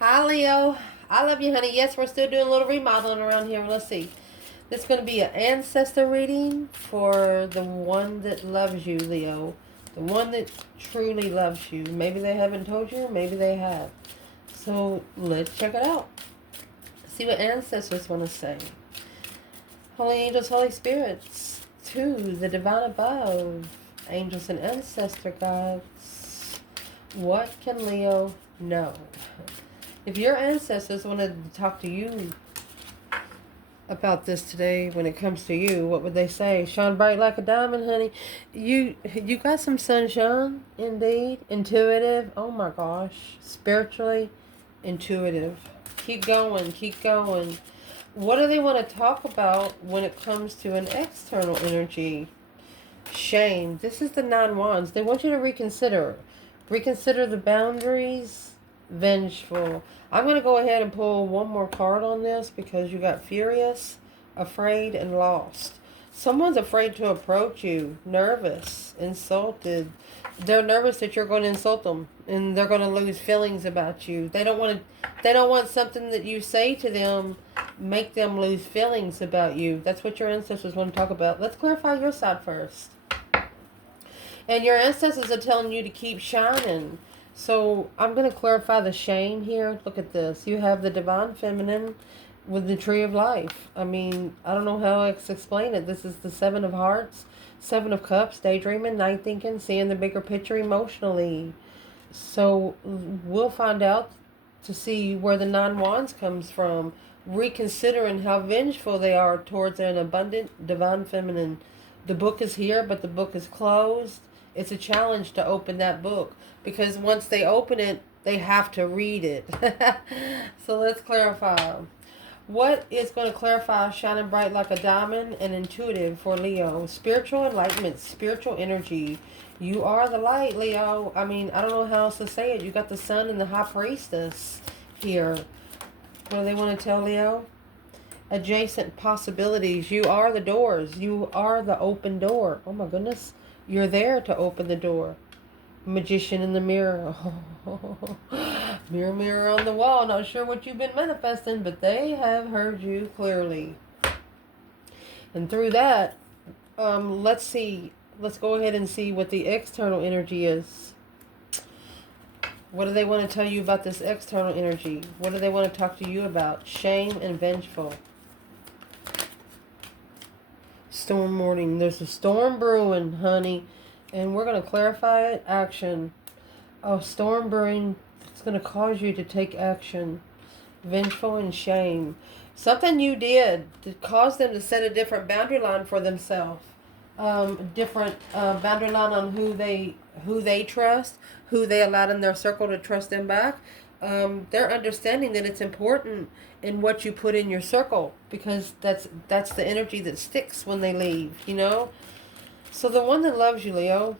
Hi, Leo. I love you, honey. Yes, we're still doing a little remodeling around here. Let's see. This is going to be an ancestor reading for the one that loves you, Leo. The one that truly loves you. Maybe they haven't told you, maybe they have. So let's check it out. See what ancestors want to say. Holy angels, Holy spirits, to the divine above, angels and ancestor gods. What can Leo know? If your ancestors wanted to talk to you about this today, when it comes to you, what would they say? Shine bright like a diamond, honey. You got some sunshine, indeed. Intuitive. Oh my gosh. Spiritually intuitive. Keep going. Keep going. What do they want to talk about when it comes to an external energy? Shame. This is the 9 wands. They want you to reconsider. Reconsider the boundaries. Vengeful. I'm going to go ahead and pull one more card on this because you got furious, afraid, and lost. Someone's afraid to approach you. Nervous. Insulted. They're nervous that you're going to insult them and they're going to lose feelings about you. They don't want something that you say to them make them lose feelings about you. That's what your ancestors want to talk about. Let's clarify your side first. And your ancestors are telling you to keep shining. So I'm going to clarify the shame here. Look at this. You have the divine feminine with the tree of life. I mean, I don't know how else to explain it. This is the 7 of hearts, 7 of cups, daydreaming, night thinking, seeing the bigger picture emotionally. So we'll find out to see where the 9 wands comes from. Reconsidering how vengeful they are towards an abundant divine feminine. The book is here, but the book is closed. It's a challenge to open that book because once they open it, they have to read it. So let's clarify. What is going to clarify shining bright like a diamond and intuitive for Leo? Spiritual enlightenment, spiritual energy. You are the light, Leo. I mean, I don't know how else to say it. You got the sun and the high priestess here. What do they want to tell Leo? Adjacent possibilities. You are the doors. You are the open door. Oh my goodness. You're there to open the door. Magician in the mirror. Oh, mirror, mirror on the wall. Not sure what you've been manifesting, but they have heard you clearly. And through that, let's see. Let's go ahead and see what the external energy is. What do they want to tell you about this external energy? What do they want to talk to you about? Shame and vengeful. Storm warning. There's a storm brewing, honey. And we're going to clarify it. Action. Oh, storm brewing. It's going to cause you to take action. Vengeful and shame. Something you did to cause them to set a different boundary line for themselves. Different boundary line on who they trust, who they allowed in their circle to trust them back. They're understanding that it's important in what you put in your circle because that's the energy that sticks when they leave, you know. So the one that loves you, Leo,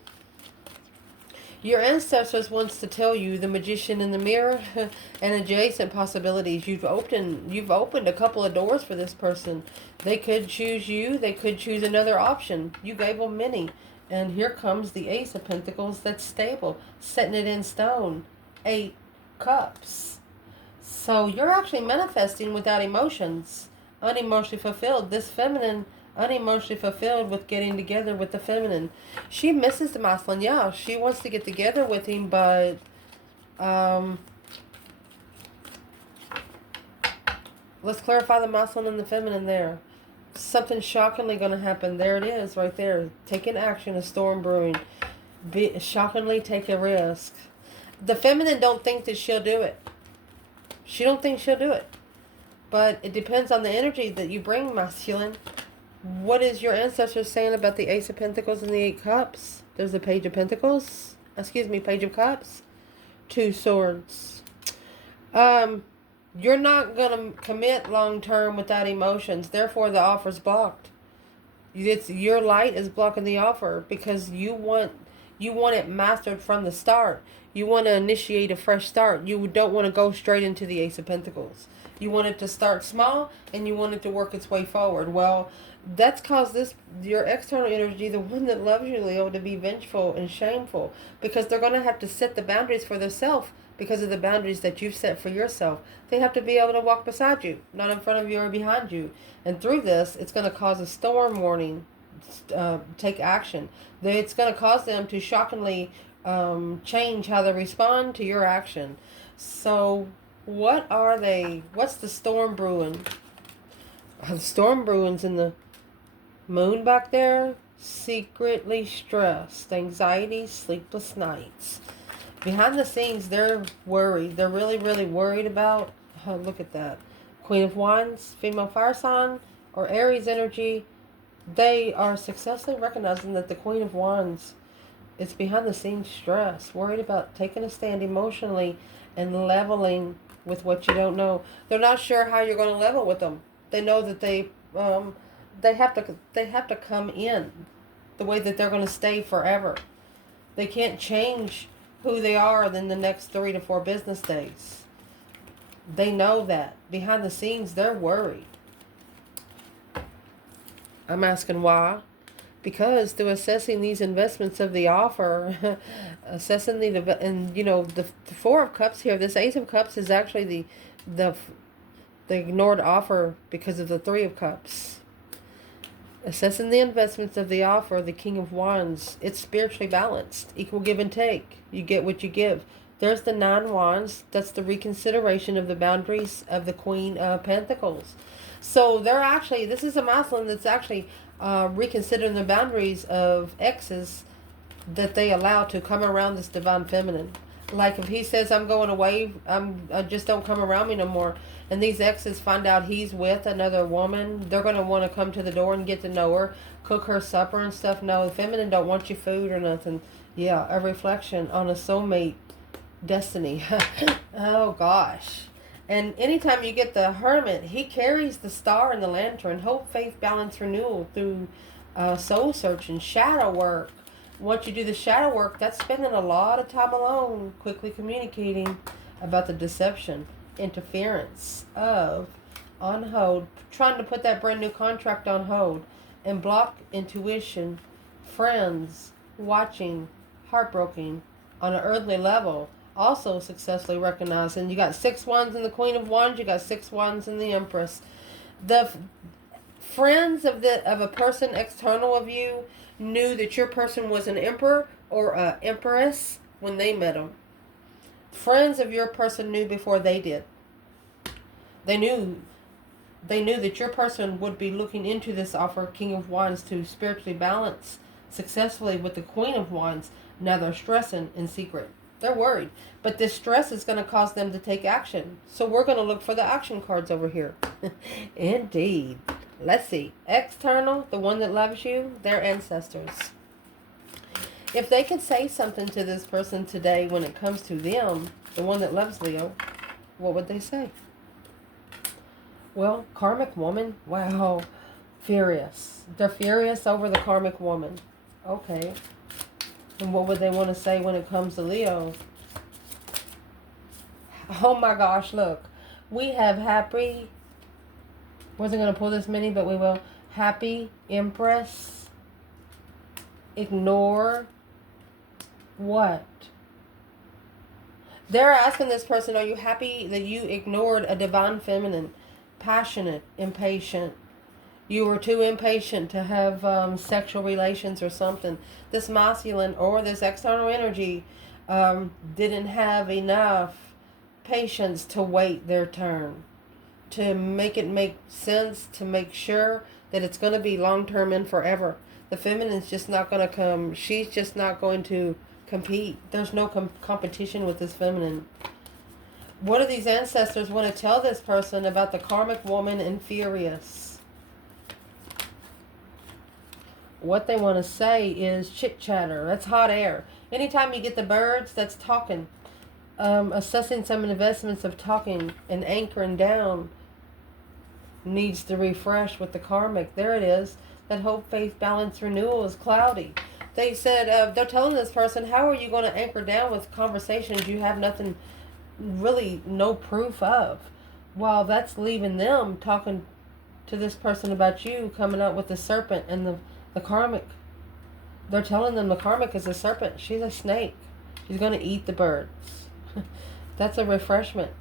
your ancestors wants to tell you the magician in the mirror and adjacent possibilities. You've opened a couple of doors for this person. They could choose you. They could choose another option. You gave them many. And here comes the Ace of Pentacles that's stable, setting it in stone. 8 cups. So you're actually manifesting without emotions. Unemotionally fulfilled. This feminine unemotionally fulfilled with getting together with the feminine. She misses the masculine. Yeah, she wants to get together with him, but let's clarify the masculine and the feminine there. Something shockingly going to happen. There it is, right there. Taking action, a storm brewing. Shockingly take a risk. The feminine don't think that she'll do it. She don't think she'll do it. But it depends on the energy that you bring, masculine. What is your ancestors saying about the Ace of Pentacles and the 8 cups? There's the Page of Pentacles. Excuse me, Page of Cups. 2 swords. You're not going to commit long term without emotions. Therefore, the offer's blocked. Your light is blocking the offer because you want it mastered from the start. You want to initiate a fresh start. You don't want to go straight into the Ace of Pentacles. You want it to start small and you want it to work its way forward. Well, that's caused your external energy, the one that loves you, Leo, to be vengeful and shameful because they're going to have to set the boundaries for themselves because of the boundaries that you've set for yourself. They have to be able to walk beside you, not in front of you or behind you. And through this, it's going to cause a storm warning. Take action. It's going to cause them to shockingly change how they respond to your action. So what are they? What's the storm brewing? The storm brewing's in the moon back there. Secretly stressed, anxiety, sleepless nights. Behind the scenes, they're worried. They're really, really worried about, oh, look at that. Queen of Wands, female fire sign, or Aries energy. They are successfully recognizing that the Queen of Wands is behind the scenes stress, worried about taking a stand emotionally and leveling with what you don't know. They're not sure how you're going to level with them. They know that they have to come in the way that they're going to stay forever. They can't change who they are in the next 3 to 4 business days. They know that. Behind the scenes, they're worried. I'm asking why. Because through assessing these investments of the offer, assessing the Four of Cups here, this Ace of Cups is actually the ignored offer because of the Three of Cups. Assessing the investments of the offer, the King of Wands, it's spiritually balanced. Equal give and take. You get what you give. There's the 9 Wands. That's the reconsideration of the boundaries of the Queen of Pentacles. So they're actually, this is a masculine that's actually reconsidering the boundaries of exes that they allow to come around this divine feminine. Like if he says, I'm going away, just don't come around me no more. And these exes find out he's with another woman, they're going to want to come to the door and get to know her, cook her supper and stuff. No, the feminine don't want your food or nothing. Yeah, a reflection on a soulmate destiny. Oh, gosh. And anytime you get the Hermit, he carries the star and the lantern, hope, faith, balance, renewal through soul searching, shadow work. Once you do the shadow work, that's spending a lot of time alone, quickly communicating about the deception, interference of, on hold, trying to put that brand new contract on hold, and block intuition, friends, watching, heartbroken on an earthly level, also successfully recognized. And you got 6 Wands in the Queen of Wands, you got 6 Wands in the Empress. The friends of a person external of you knew that your person was an emperor or an empress when they met them. Friends of your person knew before they did. They knew that your person would be looking into this offer, King of Wands, to spiritually balance successfully with the Queen of Wands. Now they're stressing in secret. They're worried. But this stress is going to cause them to take action. So we're going to look for the action cards over here. Indeed. Let's see. External, the one that loves you, their ancestors. If they could say something to this person today when it comes to them, the one that loves Leo, what would they say? Well, karmic woman, wow, furious. They're furious over the karmic woman. Okay. And what would they want to say when it comes to Leo? Oh my gosh, look. We have happy, wasn't going to pull this many, but we will. Happy, Empress, ignore, what? They're asking this person, are you happy that you ignored a divine feminine? Passionate, impatient. You were too impatient to have sexual relations or something. This masculine or this external energy didn't have enough patience to wait their turn, to make it make sense, to make sure that it's going to be long-term and forever. The feminine's just not going to come. She's just not going to compete. There's no competition with this feminine. What do these ancestors want to tell this person about the karmic woman and furious? What they want to say is chit-chatter. That's hot air. Anytime you get the birds, that's talking. Assessing some investments of talking and anchoring down needs to refresh with the karmic. There it is. That hope, faith, balance, renewal is cloudy. They said, they're telling this person, how are you going to anchor down with conversations you have nothing, really no proof of? Well, that's leaving them talking to this person about you, coming up with the serpent and the karmic. They're telling them the karmic is a serpent. She's a snake. She's going to eat the birds. That's a refreshment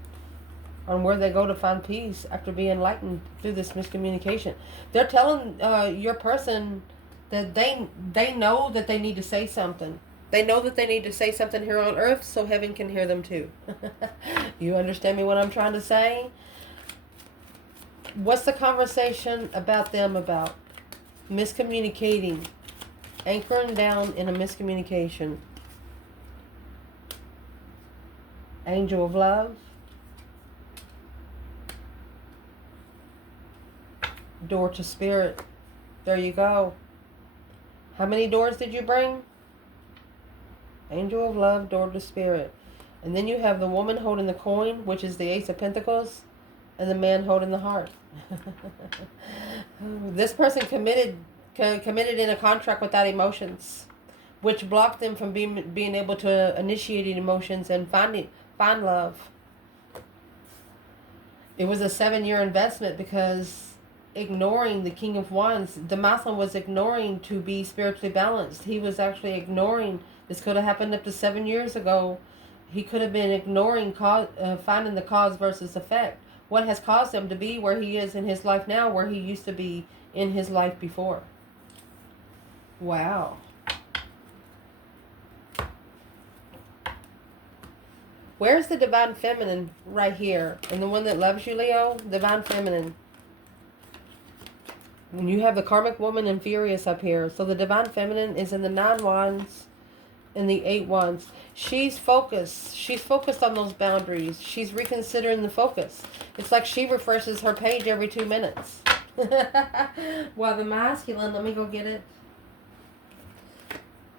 on where they go to find peace after being enlightened through this miscommunication. They're telling your person that they know that they need to say something. They know that they need to say something here on earth so heaven can hear them too. You understand me what I'm trying to say? What's the conversation about them about? Miscommunicating. Anchoring down in a miscommunication. Angel of love. Door to spirit. There you go. How many doors did you bring? Angel of love, door to spirit. And then you have the woman holding the coin, which is the Ace of Pentacles, and the man holding the heart. This person committed in a contract without emotions, which blocked them from being able to initiate emotions and find love. It was a 7-year investment because ignoring the King of Wands, the masculine was ignoring to be spiritually balanced. He was actually ignoring. This could have happened up to 7 years ago. He could have been ignoring finding the cause versus effect. What has caused him to be where he is in his life now, where he used to be in his life before. Wow. Where's the divine feminine right here? And the one that loves you, Leo? Divine feminine. When you have the karmic woman and Furious up here. So the divine feminine is in the 9 wands and the 8 wands. She's focused. She's focused on those boundaries. She's reconsidering the focus. It's like she refreshes her page every 2 minutes. While the masculine, let me go get it.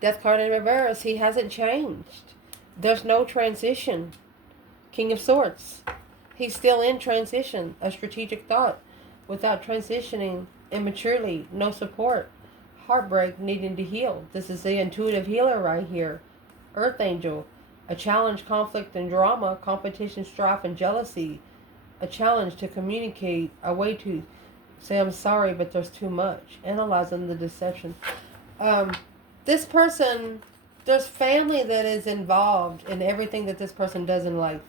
Death card in reverse. He hasn't changed. There's no transition. King of Swords. He's still in transition. A strategic thought. Without transitioning immaturely. No support. Heartbreak, needing to heal. This is the intuitive healer right here. Earth Angel. A challenge, conflict, and drama. Competition, strife, and jealousy. A challenge to communicate. A way to say I'm sorry, but there's too much. Analyzing the deception. This person, there's family that is involved in everything that this person does in life.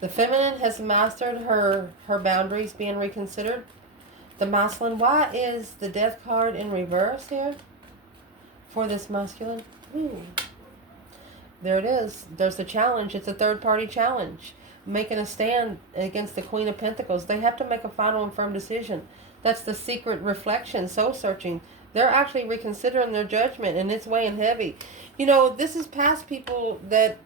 The feminine has mastered her boundaries being reconsidered. The masculine, why is the death card in reverse here for this masculine? There it is. There's the challenge. It's a third-party challenge. Making a stand against the Queen of Pentacles. They have to make a final and firm decision. That's the secret reflection, soul searching. They're actually reconsidering their judgment, and it's weighing heavy. You know, this is past people that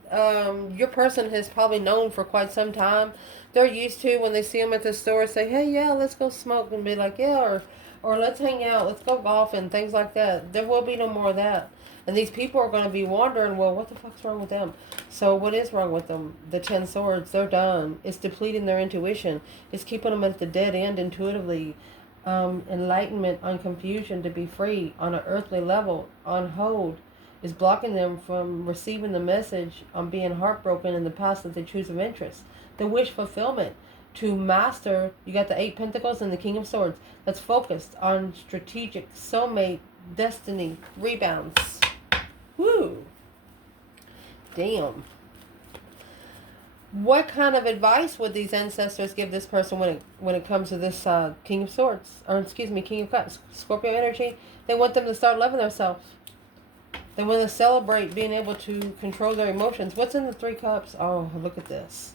your person has probably known for quite some time. They're used to, when they see them at the store, say, hey, yeah, let's go smoke, and be like, yeah, or let's hang out, let's go golfing, things like that. There will be no more of that. And these people are going to be wondering, well, what the fuck's wrong with them? So what is wrong with them? The 10 swords, they're done. It's depleting their intuition. It's keeping them at the dead end intuitively. Enlightenment on confusion to be free on an earthly level, on hold, is blocking them from receiving the message on being heartbroken in the past that they choose of interest. The wish fulfillment to master, you got the 8 Pentacles and the King of Swords. That's focused on strategic, soulmate, destiny, rebounds. Woo! Damn. What kind of advice would these ancestors give this person when it comes to this King of Swords? Or excuse me, King of Cups. Scorpio energy. They want them to start loving themselves. They want to celebrate being able to control their emotions. What's in the 3 Cups? Oh, look at this.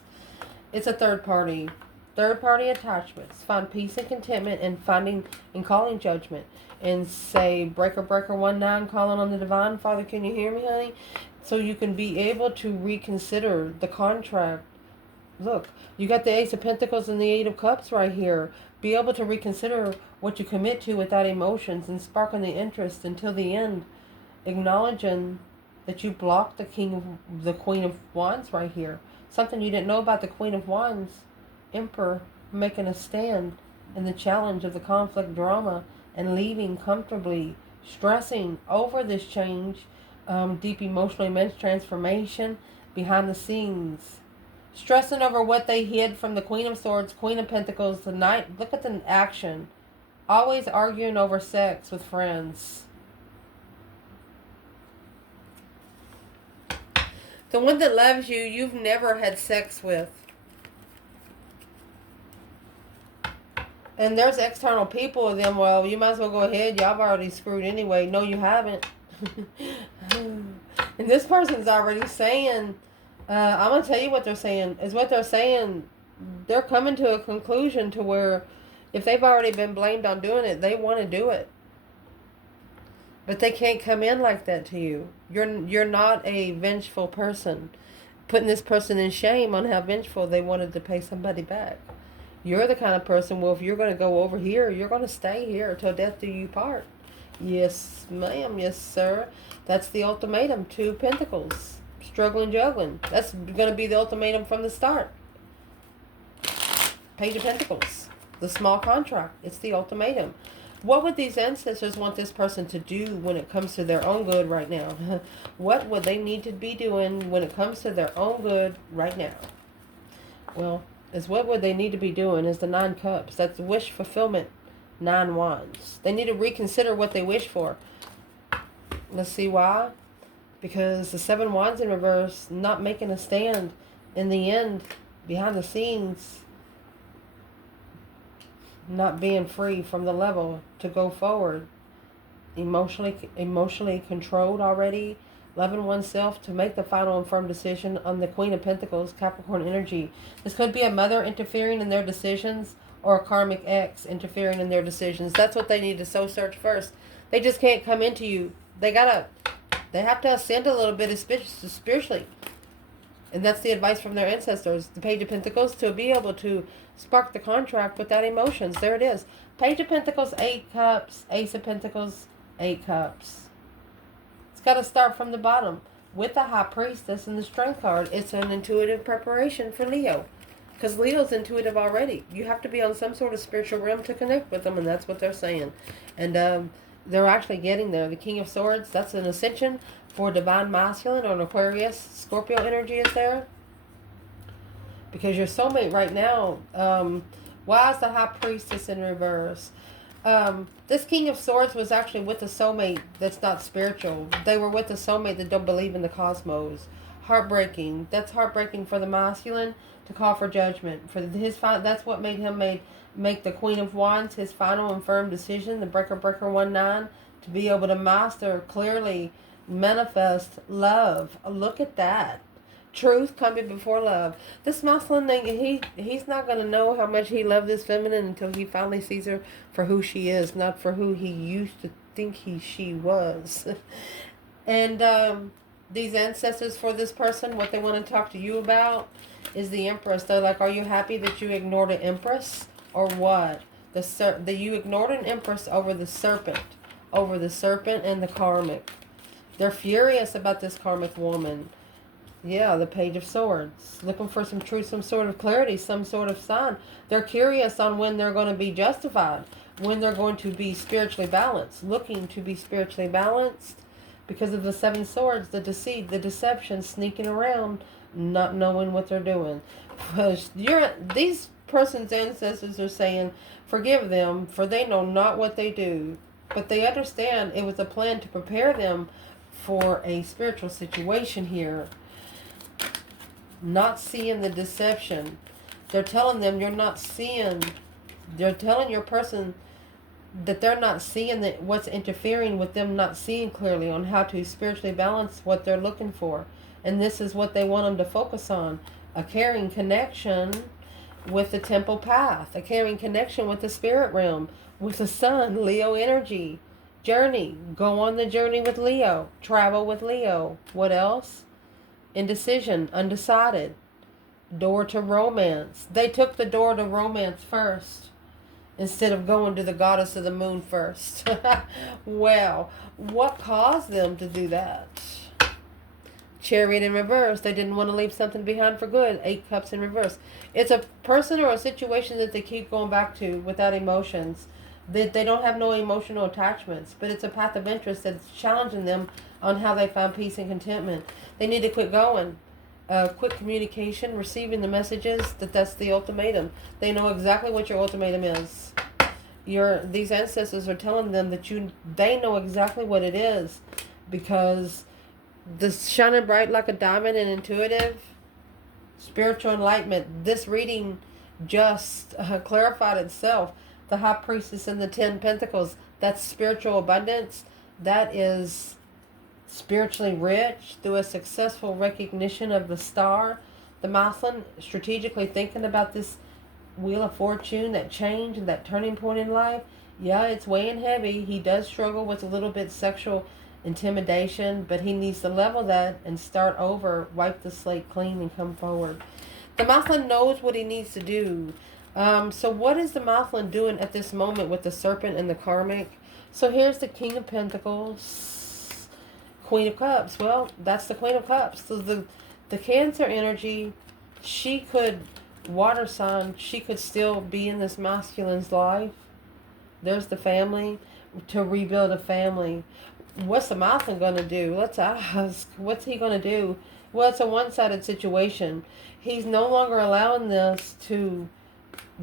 It's a third party. Third party attachments. Find peace and contentment in finding and calling judgment. And say, breaker, breaker, 1-9, calling on the divine. Father, can you hear me, honey? So you can be able to reconsider the contract. Look, you got the Ace of Pentacles and the 8 of Cups right here. Be able to reconsider what you commit to without emotions and sparking the interest until the end. Acknowledging that you blocked the Queen of Wands right here. Something you didn't know about the Queen of Wands. Emperor making a stand in the challenge of the conflict drama and leaving comfortably, stressing over this change, deep emotional immense transformation behind the scenes. Stressing over what they hid from the Queen of Swords, Queen of Pentacles, the Knight. Look at the action. Always arguing over sex with friends. The one that loves you, you've never had sex with. And there's external people with them. Well, you might as well go ahead. Y'all have already screwed anyway. No, you haven't. And this person's already saying, I'm going to tell you what they're saying. Is what they're saying, they're coming to a conclusion to where if they've already been blamed on doing it, they want to do it. But they can't come in like that to you. You're not a vengeful person. Putting this person in shame on how vengeful they wanted to pay somebody back. You're the kind of person, well, if you're going to go over here, you're going to stay here till death do you part. Yes, ma'am. Yes, sir. That's the ultimatum. 2 Pentacles. Struggling, juggling. That's going to be the ultimatum from the start. Page of Pentacles. The small contract. It's the ultimatum. What would these ancestors want this person to do when it comes to their own good right now? What would they need to be doing when it comes to their own good right now? Well, is what would they need to be doing is the 9 Cups. That's wish fulfillment. 9 Wands. They need to reconsider what they wish for. Let's see why. Because the 7 Wands in reverse, not making a stand in the end, behind the scenes, not being free from the level to go forward, emotionally controlled already, loving oneself to make the final and firm decision on the Queen of Pentacles, Capricorn energy. This could be a mother interfering in their decisions or a karmic ex interfering in their decisions. That's what they need to soul search first. They just can't come into you. They have to ascend a little bit spiritually. And that's the advice from their ancestors. The Page of Pentacles, to be able to spark the contract without emotions. There it is. Page of Pentacles, 8 Cups. Ace of Pentacles, 8 Cups. It's got to start from the bottom. With the High Priestess and the Strength card, it's an intuitive preparation for Leo. Because Leo's intuitive already. You have to be on some sort of spiritual realm to connect with them, and that's what they're saying. And they're actually getting there. The King of Swords, that's an ascension for Divine Masculine or an Aquarius. Scorpio energy is there. Because your soulmate right now, why is the High Priestess in reverse? This King of Swords was actually with a soulmate that's not spiritual. They were with a soulmate that don't believe in the cosmos. Heartbreaking. That's heartbreaking for the masculine to call for judgment. For his that's what made him make the Queen of Wands his final and firm decision, the Breaker 1-9, to be able to master, clearly manifest love. Look at that. Truth coming before love. This masculine thing, he's not going to know how much he loved this feminine until he finally sees her for who she is, not for who he used to think she was. And these ancestors for this person, what they want to talk to you about is the Empress. They're like, are you happy that you ignored an Empress or what? That you ignored an Empress over the Serpent and the Karmic. They're furious about this karmic woman. Yeah, the Page of Swords. Looking for some truth, some sort of clarity, some sort of sign. They're curious on when they're going to be justified, when they're going to be spiritually balanced, looking to be spiritually balanced because of the 7 Swords, the deceit, the deception, sneaking around, not knowing what they're doing. These person's ancestors are saying, forgive them, for they know not what they do. But they understand it was a plan to prepare them for a spiritual situation here. Not seeing the deception. They're telling them you're not seeing. They're telling your person that they're not seeing what's interfering with them not seeing clearly on how to spiritually balance what they're looking for. And this is what they want them to focus on. A caring connection with the temple path. A caring connection with the spirit realm. With the sun, Leo energy. Journey. Go on the journey with Leo. Travel with Leo. What else? Indecision. Undecided. Door to romance. They took the door to romance first, instead of going to the goddess of the moon first. Well, what caused them to do that? Chariot in reverse. They didn't want to leave something behind for good. 8 Cups in reverse. It's a person or a situation that they keep going back to without emotions. They don't have no emotional attachments, but it's a path of interest that's challenging them on how they find peace and contentment. They need to quit going. Quick communication, receiving the messages that's the ultimatum. They know exactly what your ultimatum is. these ancestors are telling them that they know exactly what it is, because this shining bright like a diamond and intuitive spiritual enlightenment. This reading just clarified itself. The High Priestess and the 10 Pentacles, that's spiritual abundance. That is spiritually rich through a successful recognition of the star. The Maslin strategically thinking about this Wheel of Fortune, that change and that turning point in life. Yeah, it's weighing heavy. He does struggle with a little bit sexual intimidation, but he needs to level that and start over, wipe the slate clean and come forward. The Maslin knows what he needs to do. So what is the Maslin doing at this moment with the Serpent and the Karmic? So here's the King of Pentacles, Queen of Cups. Well, that's the Queen of Cups. So the Cancer energy, she could, water sign, she could still be in this masculine's life. There's the family, to rebuild a family. What's the Maslin going to do? Let's ask. What's he going to do? Well, it's a one-sided situation. He's no longer allowing this to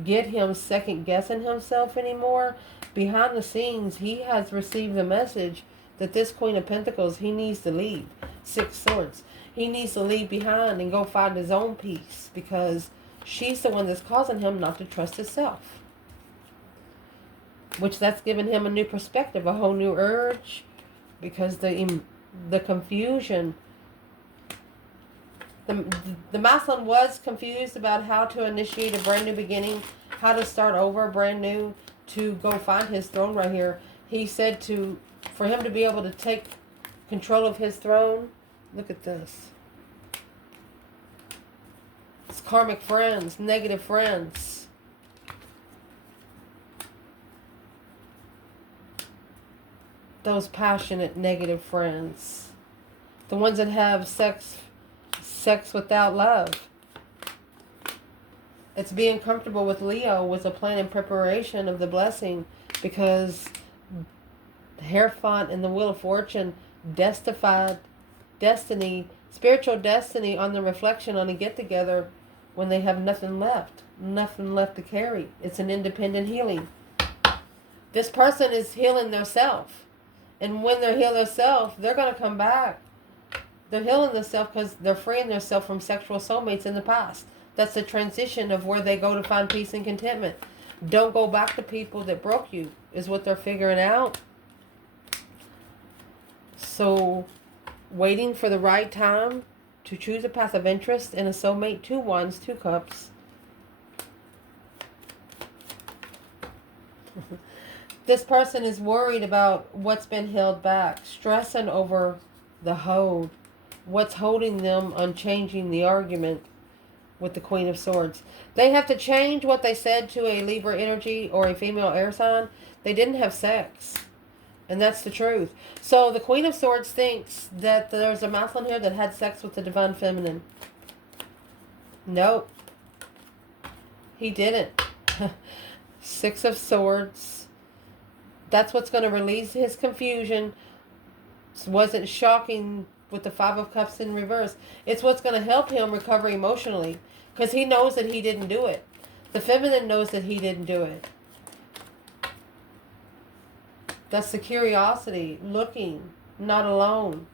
get him second-guessing himself anymore. Behind the scenes, he has received the message that this Queen of Pentacles, he needs to leave. 6 Swords. He needs to leave behind and go find his own peace, because she's the one that's causing him not to trust himself. Which that's given him a new perspective, a whole new urge, because the confusion. The Maslin was confused about how to initiate a brand new beginning, how to start over brand new, to go find his throne right here. He said for him to be able to take control of his throne. Look at this. It's karmic friends, negative friends. Those passionate negative friends. The ones that have sex without love. It's being comfortable with Leo with a plan and preparation of the blessing, because the Hierophant and the Wheel of Fortune testified destiny, spiritual destiny on the reflection on a get-together when they have nothing left to carry. It's an independent healing. This person is healing their self. And when they heal their self, they're going to come back. They're healing themselves because they're freeing themselves from sexual soulmates in the past. That's the transition of where they go to find peace and contentment. Don't go back to people that broke you, is what they're figuring out. So, waiting for the right time to choose a path of interest and a soulmate. 2 Wands, 2 Cups. This person is worried about what's been held back, stressing over the hold. What's holding them on changing the argument with the Queen of Swords. They have to change what they said to a Libra energy or a female air sign. They didn't have sex. And that's the truth. So the Queen of Swords thinks that there's a Maslin here that had sex with the Divine Feminine. Nope. He didn't. 6 of Swords. That's what's going to release his confusion. It wasn't shocking with the 5 of Cups in reverse. It's what's going to help him recover emotionally, because he knows that he didn't do it. The Feminine knows that he didn't do it. That's the curiosity, looking, not alone,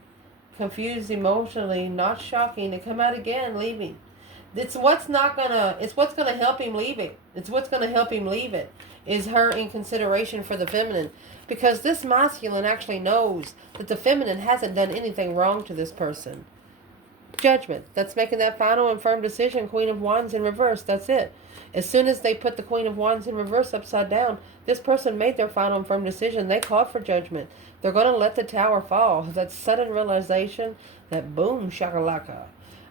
confused emotionally, not shocking, to come out again, leaving. It's what's gonna help him leave it. It's what's gonna help him leave it, is her inconsideration for the Feminine. Because this masculine actually knows that the Feminine hasn't done anything wrong to this person. Judgment. That's making that final and firm decision. Queen of Wands in reverse. That's it. As soon as they put the Queen of Wands in reverse upside down, this person made their final and firm decision. They called for judgment. They're going to let the tower fall. That sudden realization, that boom shakalaka.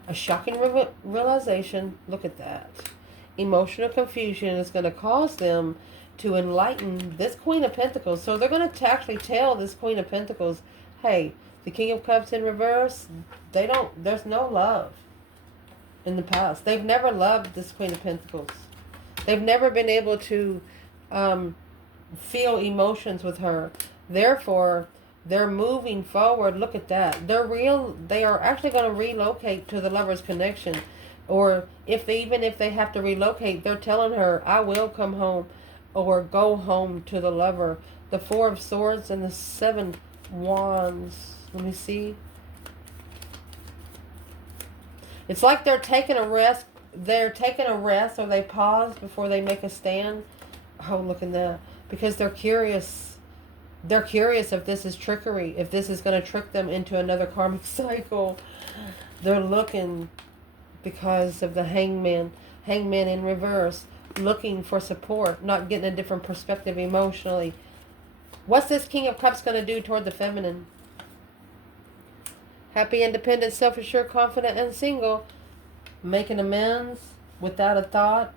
A shocking realization. Look at that. Emotional confusion is going to cause them to enlighten this Queen of Pentacles. So they're going to actually tell this Queen of Pentacles, hey, the King of Cups in reverse, there's no love in the past. They've never loved this Queen of Pentacles. They've never been able to feel emotions with her. Therefore, they're moving forward. Look at that. They are actually going to relocate to the Lover's Connection. Or even if they have to relocate, they're telling her, I will come home. or go home to the lover. The Four of Swords and the Seven Wands. Let me see. It's like they're taking a rest. They're taking a rest, or they pause before they make a stand. Oh, look at that. Because they're curious. They're curious if this is trickery, if this is going to trick them into another karmic cycle. They're looking because of the hangman. Hangman in reverse. Looking for support, not getting a different perspective emotionally. What's this King of Cups going to do toward the feminine? Happy, independent, self-assured, confident, and single. Making amends without a thought.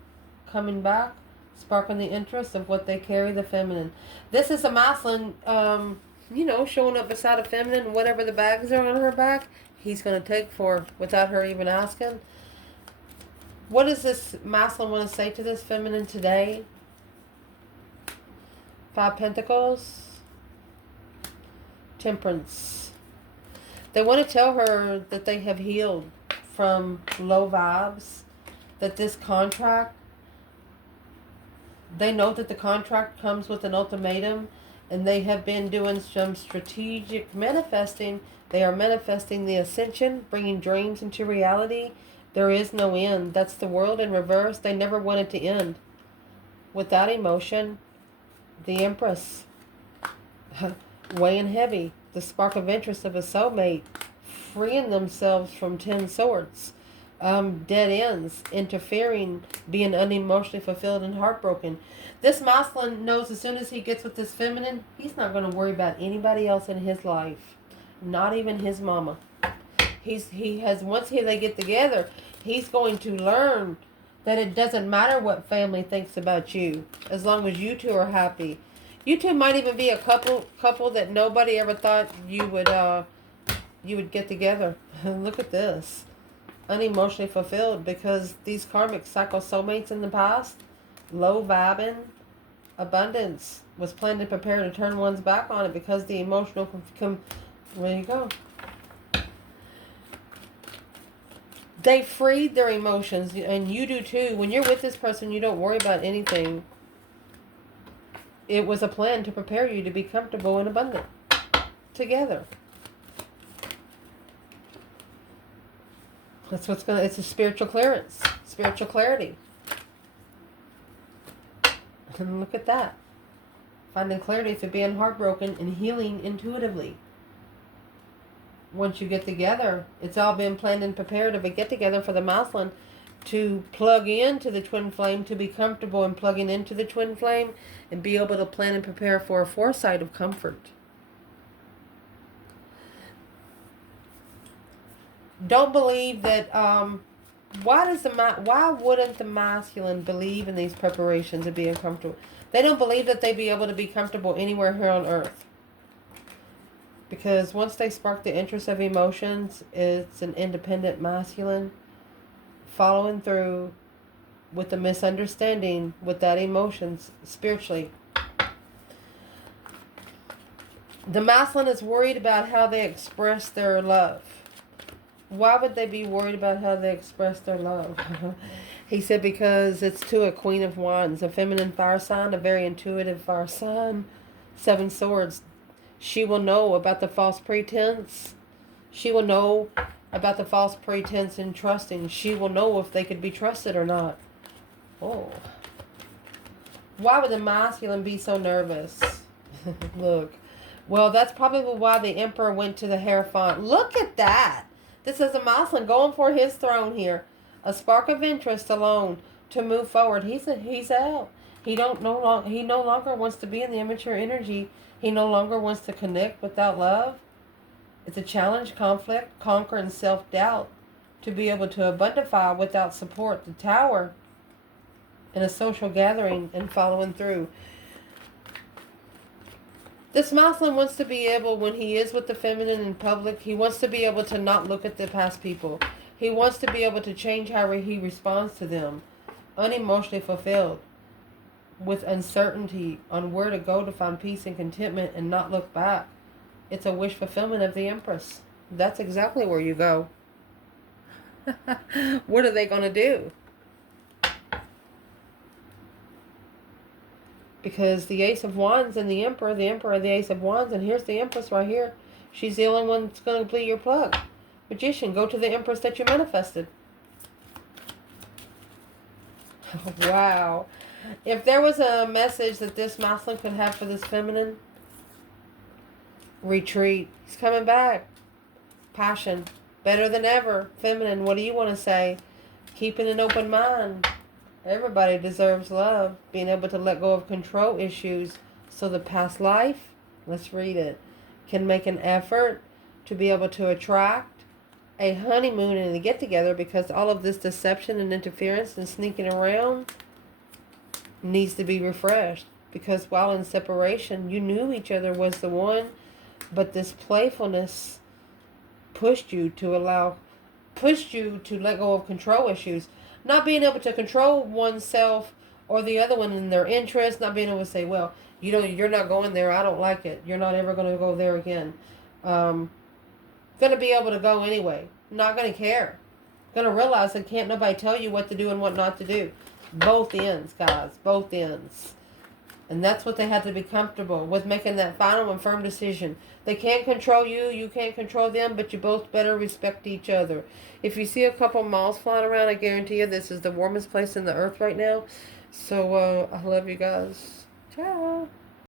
Coming back. Sparking the interest of what they carry, the feminine. This is a masculine, showing up beside a feminine. Whatever the bags are on her back, he's going to take for without her even asking. What does this masculine want to say to this feminine today? Five Pentacles. Temperance. They want to tell her that they have healed from low vibes. That this contract, they know that the contract comes with an ultimatum. And they have been doing some strategic manifesting. They are manifesting the ascension, bringing dreams into reality. There is no end. That's the world in reverse. They never want it to end. Without emotion, the Empress. Weighing heavy. The spark of interest of a soulmate. Freeing themselves from 10 swords. Dead ends. Interfering. Being unemotionally fulfilled and heartbroken. This masculine knows as soon as he gets with this feminine, he's not going to worry about anybody else in his life. Not even his mama. Once they get together, he's going to learn that it doesn't matter what family thinks about you, as long as you two are happy. You two might even be a couple that nobody ever thought you would get together. Look at this. Unemotionally fulfilled, because these karmic cycle soulmates in the past, low vibing, abundance was planned and prepared to turn one's back on it because the emotional there you go. They freed their emotions, and you do too. When you're with this person, you don't worry about anything. It was a plan to prepare you to be comfortable and abundant together. That's what's going to, it's a spiritual clearance, spiritual clarity. And look at that. Finding clarity through being heartbroken and healing intuitively. Once you get together, it's all been planned and prepared of a get together for the masculine to plug into the twin flame, to be comfortable in plugging into the twin flame and be able to plan and prepare for a foresight of comfort. Don't believe that, why wouldn't the masculine believe in these preparations of being comfortable? They don't believe that they'd be able to be comfortable anywhere here on earth. Because once they spark the interest of emotions, it's an independent masculine following through with the misunderstanding with that emotions spiritually. The masculine is worried about how they express their love. Why would they be worried about how they express their love? He said because it's to a Queen of Wands, a feminine fire sign, a very intuitive fire sign. 7 Swords. She will know about the false pretense. She will know about the false pretense in trusting. She will know if they could be trusted or not. Oh. Why would the masculine be so nervous? Look. Well, that's probably why the Emperor went to the Hierophant. Look at that. This is a masculine going for his throne here. A spark of interest alone to move forward. He's out. He no longer wants to be in the immature energy. He no longer wants to connect without love. It's a challenge, conflict, conquer, and self-doubt to be able to abundify without support. The Tower in a social gathering and following through. This masculine wants to be able, when he is with the feminine in public, he wants to be able to not look at the past people. He wants to be able to change how he responds to them. Unemotionally fulfilled. With uncertainty on where to go to find peace and contentment and not look back. It's a wish fulfillment of the Empress. That's exactly where you go. What are they going to do? Because the Ace of Wands and the Emperor, the Ace of Wands, and here's the Empress right here. She's the only one that's going to complete your plug. Magician, go to the Empress that you manifested. Wow. If there was a message that this masculine could have for this feminine, retreat. He's coming back. Passion. Better than ever. Feminine, what do you want to say? Keeping an open mind. Everybody deserves love. Being able to let go of control issues. So the past life, let's read it, can make an effort to be able to attract a honeymoon and a get-together, because all of this deception and interference and sneaking around needs to be refreshed. Because while in separation, you knew each other was the one, but this playfulness pushed you to let go of control issues. Not being able to control oneself or the other one in their interest, not being able to say, well, you're not going there, I don't like it, you're not ever going to go there again. Going to be able to go anyway. Not going to care. Going to realize that can't nobody tell you what to do and what not to do. Both ends, guys. Both ends. And that's what they had to be comfortable with, making that final and firm decision. They can't control you. You can't control them. But you both better respect each other. If you see a couple moths flying around, I guarantee you this is the warmest place in the earth right now. So I love you guys. Ciao.